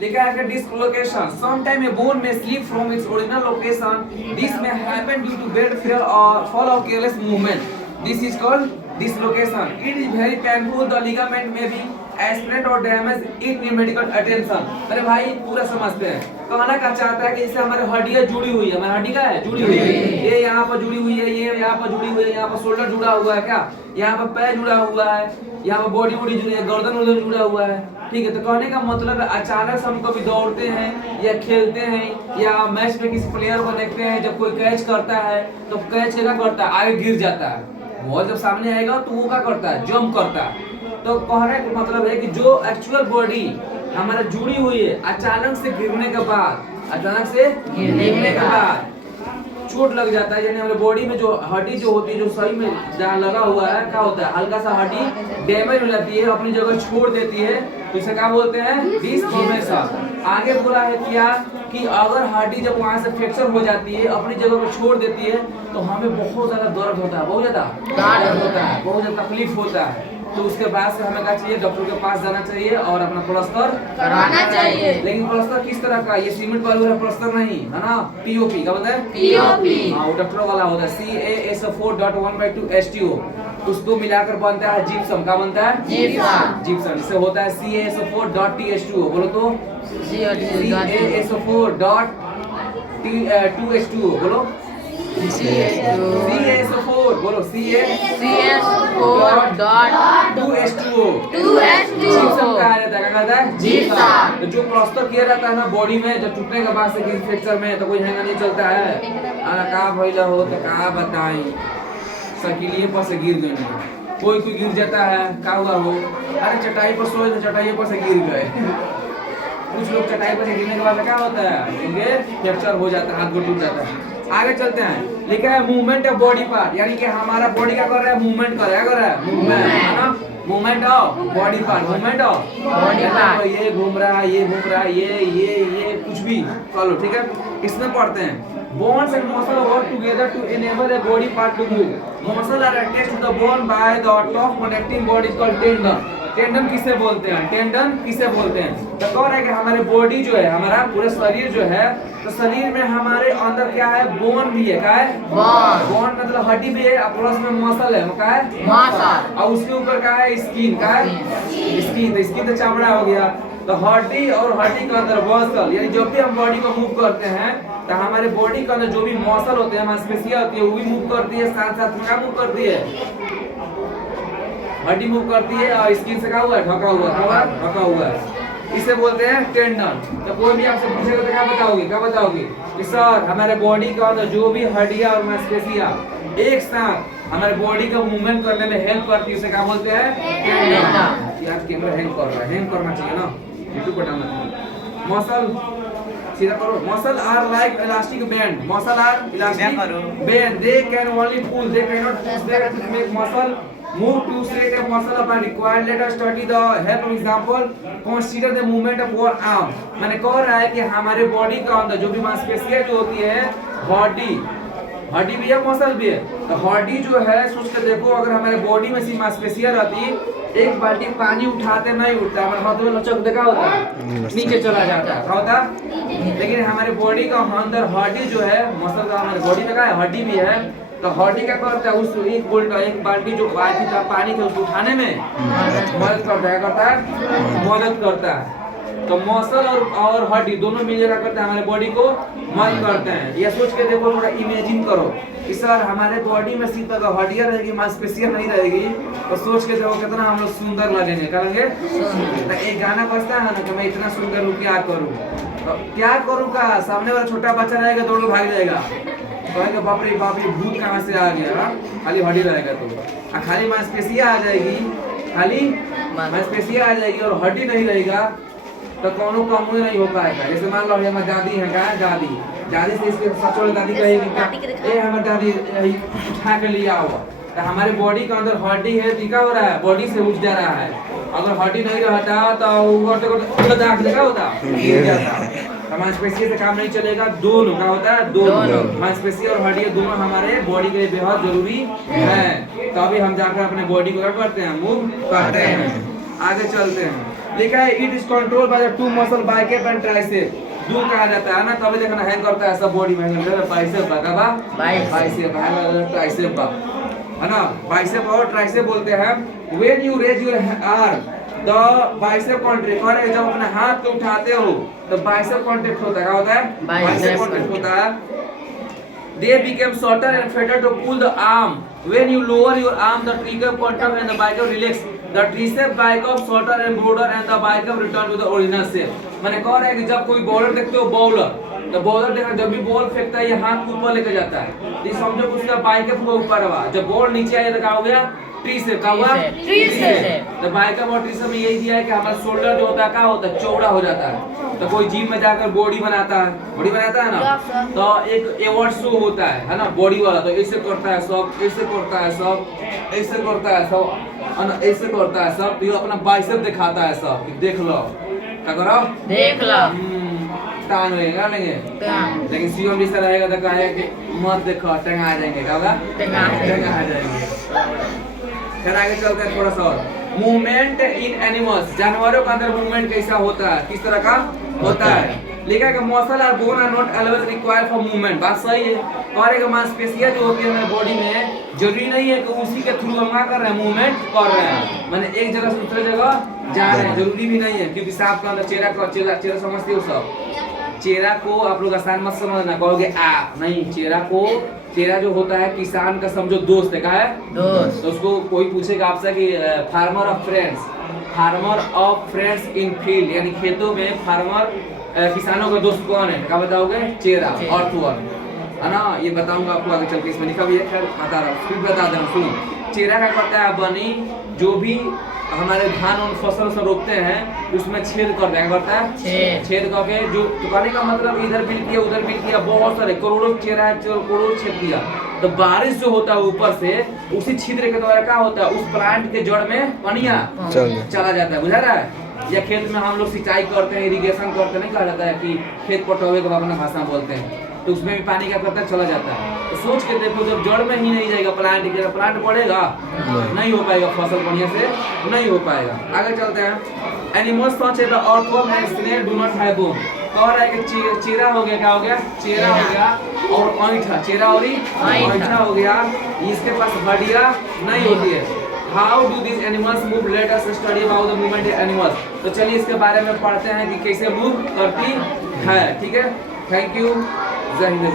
लिखा है dislocation. Sometime a bone may slip from its original location. This may happen due to bad fear or fall or careless movement. This is called dislocation. It is very painful. The ligament may be aspirate or damage. It need medical attention. अरे भाई पूरा समझते हैं। कहना क्या चाहता है कि इससे हमारे हड्डियाँ जुड़ी हुई है। हमारी हड्डी क्या है? जुड़ी हुई है। ये यहाँ पर जुड़ी हुई है, ये यहाँ पर जुड़ी हुई है, यहाँ पर शोल्डर जुड़ा हुआ है, क्या यहाँ पर पैर जुड़ा हुआ है, यहाँ पर बॉडी बॉडी जुड़ी है, गर्दन उर्दन जुड़ा हुआ है। ठीक है, तो कहने का मतलब है अचानक से हम कभी दौड़ते हैं या खेलते हैं या मैच में किसी प्लेयर को देखते हैं, जब कोई कैच करता है तो कैच क्या करता है? आगे गिर जाता है। बॉल जब सामने आएगा तो वो क्या करता है? जंप करता है। तो कहने का मतलब है कि जो एक्चुअल बॉडी हमारा जुड़ी हुई है, अचानक से गिरने के बाद चोट लग जाता है, यानी हमारे बॉडी में जो हड्डी जो होती है, जो सही में जहाँ लगा हुआ है, क्या होता है? हल्का सा हड्डी डैमेज हो जाती है, अपनी जगह छोड़ देती है, तो इसे क्या बोलते हैं? डिसऑर्गेनाइजेशन। आगे बोला है क्या कि अगर हड्डी जब वहाँ से फ्रैक्चर हो जाती है, अपनी जगह को छोड़ देती है, तो हमें बहुत ज्यादा दर्द होता है, बहुत ज्यादा दर्द होता है, बहुत ज्यादा तकलीफ होता है। तो उसके बाद से हमें क्या चाहिए? डॉक्टर के पास जाना चाहिए और अपना प्लास्टर कराना चाहिए। लेकिन प्लास्टर किस तरह का? ये सीमेंट वाला प्लास्टर नहीं है ना, पीओपी का बोलते हैं, पीओपी। हाँ, वो डॉक्टर वाला होता है, CaSO4.1/2 उसको मिलाकर बनता है जिप्सम। का बनता है? जिप्सम। इससे होता है CaSO4.TH2। बोलो तो CaSO4.2H2 बोलो। CaSO4 बोलो, CaSO4.2H2 जिप्सम कहा जाता है। क्या कहता है? जिप्सम। तो जो प्लास्टर किया जाता है ना बॉडी में, जब टूटने के बाद से किसी फ्रैक्चर में, तो कोई हैंगा नहीं चलता है। का भइला हो तो का बताई, सकीलिए पर से गिर गए, कोई गिर जाता है, क्या हुआ हो? अरे चटाई पर सोए तो चटाई पर से गिर गए। कुछ लोग चटाई पर से गिरने के बाद क्या होता है? इनके फ्रैक्चर हो जाता है, हाथ गोड़ टूट जाता है। आगे चलते हैं। लिखा है मूवमेंट ऑफ बॉडी पार्ट, यानी कि हमारा बॉडी क्या कर रहा है? मूवमेंट कर रहा है, मूवमेंट है ना, movement of body part, movement of body part. ये घूम रहा है, ये घूम रहा है, ये कुछ भी कर लो, ठीक है। इसमें पढ़ते हैं bones and muscle work together to enable a body part to move. Muscle are attached to the bone by the top connecting body is called tendon. Tendon किसे बोलते हैं? टेंडन किसे बोलते हैं? तो कह रहा है कि हमारे बॉडी जो है, हमारा पूरा शरीर जो है, तो शरीर में हमारे अंदर क्या है? बोन भी है। क्या है? बोन मतलब हड्डी भी है, प्लस में मसल है। क्या है? मसल। और उसके ऊपर क्या है? स्किन। क्या है? स्किन। तो स्किन तो चमड़ा हो गया। तो हड्डी और हड्डी के अंदर मसल, यानी जब भी हम बॉडी को मूव करते हैं तो हमारे बॉडी के अंदर जो भी मसल होते हैं, मांसपेशियां होती है, वो भी मूव करती है, साथ साथ में क्या मूव करती है? हड्डी मूव करती है और स्किन से क्या हुआ है? ढका हुआ है। इसे बोलते हैं टेंडन। तो कोई भी आपसे पूछेगा तो क्या बताओगे? कि सर हमारे बॉडी के अंदर जो भी हड्डियां और मांसपेशियां एक साथ हमारे बॉडी का मूवमेंट करने में हेल्प करती है, उसे क्या बोलते हैं? टेंडन। यार कैमरा हैंग कर रहा है, हैंग करना चाहिए ना, यूट्यूब पर डालना चाहिए। मसल सीधा करो। Muscle are like elastic band, muscle are elastic band, they can only pull, they can not push, they can make muscle move to straight up muscle up and required. Let us study the help of example. Consider the movement of our arm. मैंने कह रहा है कि हमारे body का अंदर जो भी मांसपेशियां जो होती है, हड्डी भी है, मसल भी है। तो हड्डी जो है, सोच के देखो, अगर हमारे बॉडी में सी मांसपेशियां रहती, एक बाल्टी पानी उठाते नहीं उठता, हमारे हाथ में लचक देखा होता है, नीचे चला जाता है, क्या होता? लेकिन हमारे बॉडी का अंदर हड्डी जो है, मसल का हमारे बॉडी में क्या है? हड्डी भी है। तो हड्डी क्या करता है? उस एक बाल्टी जो पानी थे उसको उठाने में मदद करता है। तो मसल और हड्डी दोनों मिल क्या करते हैं? हमारे बॉडी को मदद करते हैं। ये सोच के देखो, थोड़ा इमेजिन करो कि सर हमारे बॉडी में सिर्फ अगर हड्डियां रहेगी, मांसपेशियां नहीं रहेगी, तो सोच के देखो कितना हम लोग सुंदर लगेंगे। क्या लगेंगे? तो एक गाना बजता है ना कि मैं इतना सुंदर हूँ, क्या करूँ? तो क्या करूँ का सामने वाला छोटा बच्चा रहेगा, दौड़ के भाग जाएगा, कहेगा बाप रे भूत कहाँ से आ गया? खाली हड्डी रहेगा तो, खाली मांसपेशियां आ जाएगी, खाली मांसपेशियां आ जाएगी और हड्डी नहीं रहेगा, तो कौनो काम नहीं हो पाएगा। जैसे मान लो हमारी दादी है, क्या दादी से इसके सच वाली दादी कहेगी, ए हमारी दादी उठा के लिया हुआ, तो हमारे बॉडी के अंदर हड्डी है, टीका हो रहा है, बॉडी से उठ जा रहा है। अगर हड्डी नहीं रहता तो दाग लगा होता, गिर जाता। मांसपेशियों से काम नहीं चलेगा, दोनों क्या होता है? दोनों मांसपेशी और हड्डियां दोनों हमारे बॉडी के लिए बेहद जरूरी है। तभी हम जाकर अपने बॉडी को क्या करते हैं? मूव करते हैं। आगे चलते हैं। लिखा है it is control by the two muscle bicep and tricep. दो कहा जाता है ना, तभी देखना हैंग करता है सब बॉडी में, बाइसेप का बाइसेप है, ट्राइसेप का है ना, बाइसेप और ट्राइसेप बोलते हैं। When you raise your arm the bicep contract, और जब अपने हाथ को उठाते हो तो बाइसेप कॉन्ट्रैक्ट होता है, क्या होता है, बाइसेप कॉन्ट्रैक्ट होता है। They become shorter and fatter to pull the arm. When you lower your arm, the tricep contracts and the bicep relax. The tricep bicep shorter and broader and the bicep return to the original shape. मैंने कहा है कि जब कोई bowler देखते हो, bowler तो bowler देखा जब भी बॉल फेंकता है ये हाथ को ऊपर लेकर जाता है, ये समझो उसका बाइसेप को ऊपर हुआ, जब बॉल नीचे आया तो क्या हो गया, ट्रीसेप का हुआ, ट्रीसेप। तो बाइसेप और ट्रीसेप में यही दिया है कि हमारा शोल्डर जो होता है क्या होता है, चौड़ा हो जाता है। तो कोई जिम में जाकर बॉडी बनाता है ना, तो एक अवार्ड शो होता है ना बॉडी वाला, तो ऐसे करता है सब, ऐसे करता है सब, ऐसे करता है सब, ऐसे करता है सब, तो ये अपना बाइसेप दिखाता है सब, देख लो क्या करो, देख लो टांग लेगा लेंगे, लेकिन सीएम जैसा रहेगा तो कहेगा कि मत देखो टंगा आ जाएंगे, क्या होगा, टंगा आ जाएंगे। फिर आगे चलते हैं थोड़ा सा और, मूवमेंट इन एनिमल्स, जानवरों का अंदर मूवमेंट कैसा होता है, किस तरह का होता है। लिखा है कि मसल और bone are not always required for movement, बात सही है। और एक मांसपेशियां जो होती है हमारे बॉडी में, जरूरी नहीं है कि उसी के थ्रू हम क्या कर रहे हैं, मूवमेंट कर रहे हैं, माने एक जगह से दूसरे जगह जा रहे हैं, जरूरी भी नहीं है। क्योंकि सांप का अंदर चेहरा समझते हो सब, चेहरा को आप लोग आसान मत समझना, कहोगे आ नहीं, चेहरा जो होता है किसान का समझो दोस्त है, क्या है दोस्त। तो उसको कोई पूछेगा आपसे कि farmer of friends in field, यानी खेतों में फार्मर किसानों का दोस्त कौन है, क्या बताओगे, चेहरा, अर्थवर्म है ना, ये बताऊंगा आपको आगे चल के, इसमें लिखा भी है, खैर बता रहा हूँ, फिर बता दे रहा हूँ, सुनो। चेहरा क्या करता है बनी, जो भी हमारे धान और फसल से रोकते हैं उसमें छेद करता है, करता है छेद करके, जो तो कहने का मतलब इधर बिल किया उधर बिल किया, बहुत सारे करोड़ों चेहरा करोड़ों छेद किया। तो बारिश जो होता है ऊपर से, उसी छिद्र के द्वारा क्या होता है, उस प्लांट के जड़ में पानिया चला जाता है, बुझा रहा है। या खेत में हम लोग सिंचाई करते हैं, इरिगेशन करते हैं, नहीं कहा जाता है कि खेत पटौवे को अपना भाषा बोलते हैं, तो उसमें भी पानी क्या करता है, चला जाता है। तो सोच के देखो, जब जड़ में ही नहीं जाएगा प्लांट बढ़ेगा नहीं हो पाएगा, फसल बढ़िया से नहीं हो पाएगा। आगे चलते हैं। Animals such as the earthworm and snail do not have bone, कह रहा है कि चेहरा हो गया, क्या हो गया, चेहरा हो गया, और ऐंठा, चेहरा और ऐंठा हो गया, इसके पास हड्डियां नहीं होती है। How do these animals move? Let us study about the movement of animals. तो चलिए इसके बारे में पढ़ते हैं कि कैसे मूव करती है, ठीक है। थैंक यू, जय हिंद।